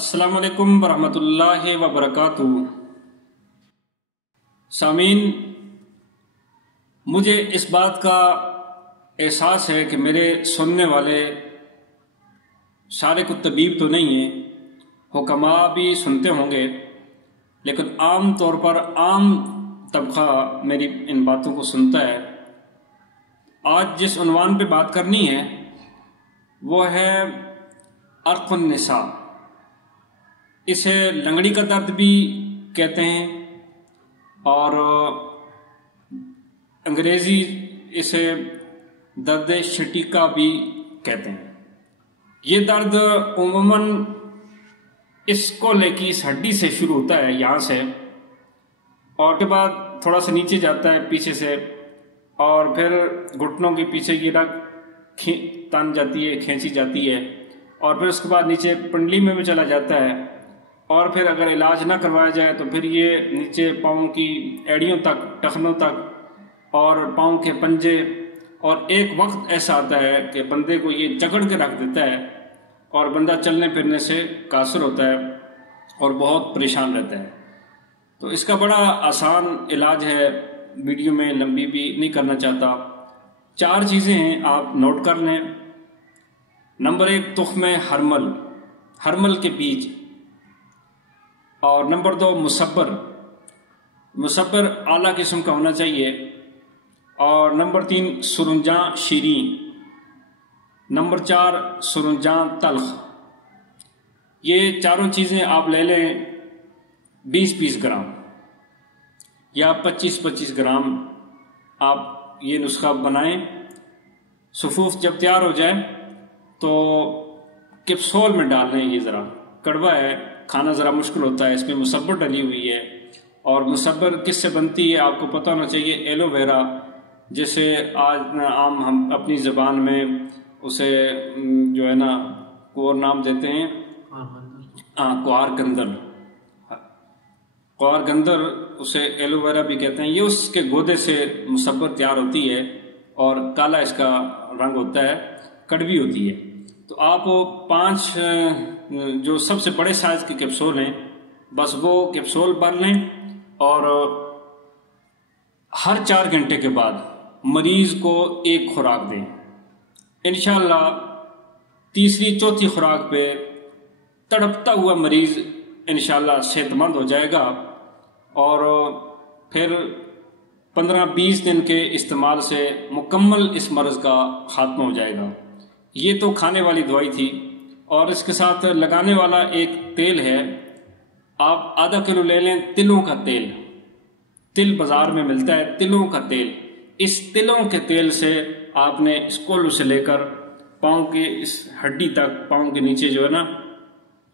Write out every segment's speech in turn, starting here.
السلام علیکم ورحمۃ اللہ وبرکاتہ۔ سامعین، مجھے اس بات کا احساس ہے کہ میرے سننے والے سارے کو طبیب تو نہیں ہیں، حکماء بھی سنتے ہوں گے، لیکن عام طور پر عام طبقہ میری ان باتوں کو سنتا ہے۔ آج جس عنوان پہ بات کرنی ہے وہ ہے عرق النساء۔ اسے لنگڑی کا درد بھی کہتے ہیں اور انگریزی اسے درد شٹیکا بھی کہتے ہیں۔ یہ درد عموماً اس کولے کی اس ہڈی سے شروع ہوتا ہے، یہاں سے، اور کے بعد تھوڑا سا نیچے جاتا ہے پیچھے سے، اور پھر گھٹنوں کے پیچھے کی رگ تن جاتی ہے، کھینچی جاتی ہے، اور پھر اس کے بعد نیچے پنڈلی میں بھی چلا جاتا ہے، اور پھر اگر علاج نہ کروایا جائے تو پھر یہ نیچے پاؤں کی ایڑیوں تک، ٹخنوں تک، اور پاؤں کے پنجے، اور ایک وقت ایسا آتا ہے کہ بندے کو یہ جکڑ کے رکھ دیتا ہے اور بندہ چلنے پھرنے سے قاصر ہوتا ہے اور بہت پریشان رہتا ہے۔ تو اس کا بڑا آسان علاج ہے، ویڈیو میں لمبی بھی نہیں کرنا چاہتا۔ 4 چیزیں ہیں، آپ نوٹ کر لیں۔ نمبر 1، تخم ہرمل، ہرمل کے بیج، اور نمبر 2، مصبر اعلیٰ قسم کا ہونا چاہیے، اور نمبر 3، سرنجاں شیریں، نمبر 4، سرنجاں تلخ۔ یہ چاروں چیزیں آپ لے لیں 20-20 گرام یا 25-25 گرام، آپ یہ نسخہ بنائیں۔ صفوف جب تیار ہو جائے تو کیپسول میں ڈال لیں۔ یہ ذرا کڑوا ہے، کھانا ذرا مشکل ہوتا ہے، اس میں مصبر ڈلی ہوئی ہے، اور مصبر کس سے بنتی ہے آپ کو پتہ ہونا چاہیے۔ ایلو ویرا، جیسے آج عام ہم اپنی زبان میں اسے جو ہے نا اور نام دیتے ہیں، کوار گندر، اسے ایلو ویرا بھی کہتے ہیں۔ یہ اس کے گودے سے مصبر تیار ہوتی ہے اور کالا اس کا رنگ ہوتا ہے، کڑوی ہوتی ہے۔ تو آپ 5 جو سب سے بڑے سائز کے کیپسول ہیں، بس وہ کیپسول بھر لیں، اور ہر 4 گھنٹے کے بعد مریض کو ایک خوراک دیں۔ انشاءاللہ تیسری چوتھی خوراک پہ تڑپتا ہوا مریض انشاءاللہ صحت مند ہو جائے گا، اور پھر 15-20 دن کے استعمال سے مکمل اس مرض کا خاتمہ ہو جائے گا۔ یہ تو کھانے والی دوائی تھی، اور اس کے ساتھ لگانے والا ایک تیل ہے، آپ ½ کلو لے لیں تلوں کا تیل۔ تل بازار میں ملتا ہے، تلوں کا تیل۔ اس تلوں کے تیل سے آپ نے اس کولو سے لے کر پاؤں کے اس ہڈی تک، پاؤں کے نیچے جو ہے نا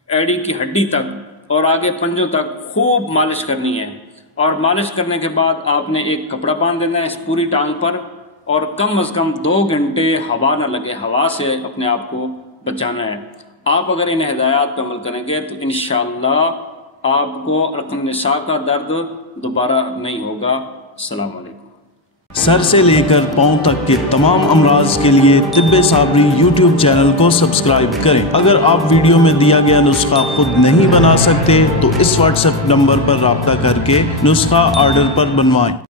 ایڑی کی ہڈی تک، اور آگے پنجوں تک خوب مالش کرنی ہے، اور مالش کرنے کے بعد آپ نے ایک کپڑا باندھ دینا ہے اس پوری ٹانگ پر، اور کم از کم 2 گھنٹے ہوا نہ لگے، ہوا سے اپنے آپ کو بچانا ہے۔ آپ اگر ان ہدایات پر عمل کریں گے تو انشاءاللہ آپ کو عرق النساء کا درد دوبارہ نہیں ہوگا۔ السلام علیکم۔ سر سے لے کر پاؤں تک کے تمام امراض کے لیے طب صابری یوٹیوب چینل کو سبسکرائب کریں۔ اگر آپ ویڈیو میں دیا گیا نسخہ خود نہیں بنا سکتے تو اس واٹس ایپ نمبر پر رابطہ کر کے نسخہ آرڈر پر بنوائیں۔